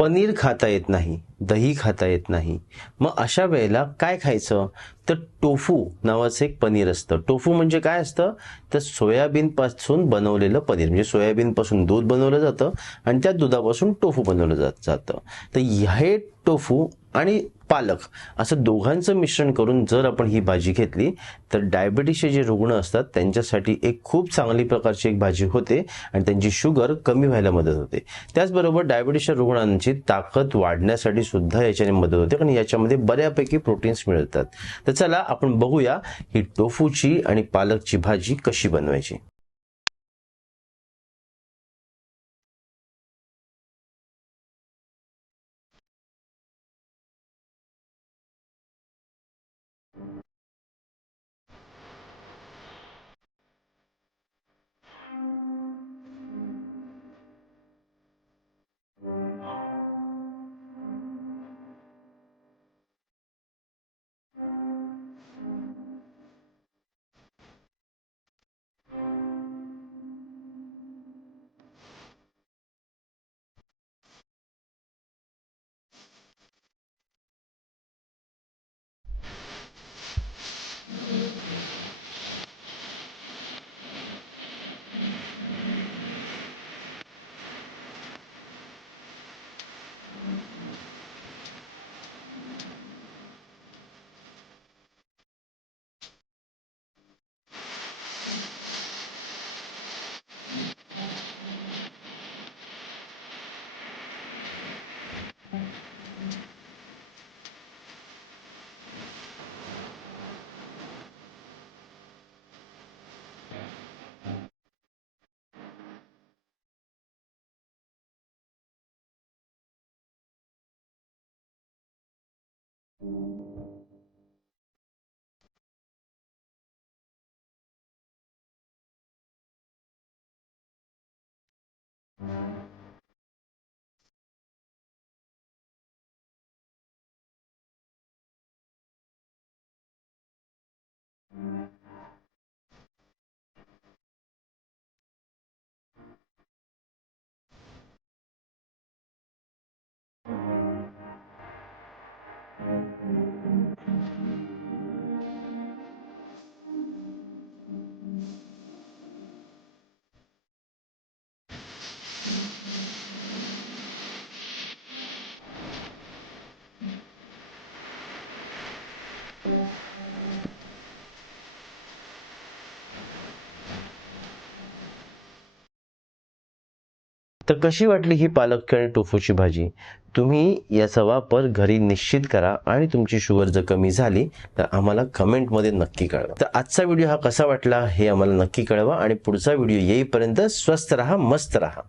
पनीर खाता येत नाही, दही खाता येत नाही, मग अशा वेळेला काय खायचं? तर टोफू नावाचं एक पनीर असतं. टोफू म्हणजे काय असतं? तर सोयाबीन पासून बनवलेलं पनीर. म्हणजे सोयाबीन पासून दूध बनवलं जातं आणि त्या दुधापासून टोफू बनवलं जातं. तर हे टोफू आणि पालक असं दोघांचं मिश्रण करून जर आपण ही भाजी घेतली तर डायबिटीसचे जे रुग्ण असतात त्यांच्यासाठी एक खूप चांगली प्रकारची एक भाजी होते आणि त्यांची शुगर कमी व्हायला मदत होते. त्याचबरोबर डायबिटीसच्या रुग्णांची ताकद वाढण्यासाठी सुद्धा याच्याने मदत होते, कारण याच्यामध्ये बऱ्यापैकी प्रोटीन्स मिळतात. तर चला आपण बघूया ही टोफूची आणि पालकची भाजी कशी बनवायची. तर कशी वाटली ही पालक आणि टोफूची भाजी? तुम्ही याचा वापर घरी निश्चित करा आणि तुमची शुगर जर कमी झाली तर आम्हाला कमेंटमध्ये नक्की कळवा. तर आजचा व्हिडिओ हा कसा वाटला हे आम्हाला नक्की कळवा आणि पुढचा व्हिडिओ येईपर्यंत स्वस्थ राहा, मस्त राहा.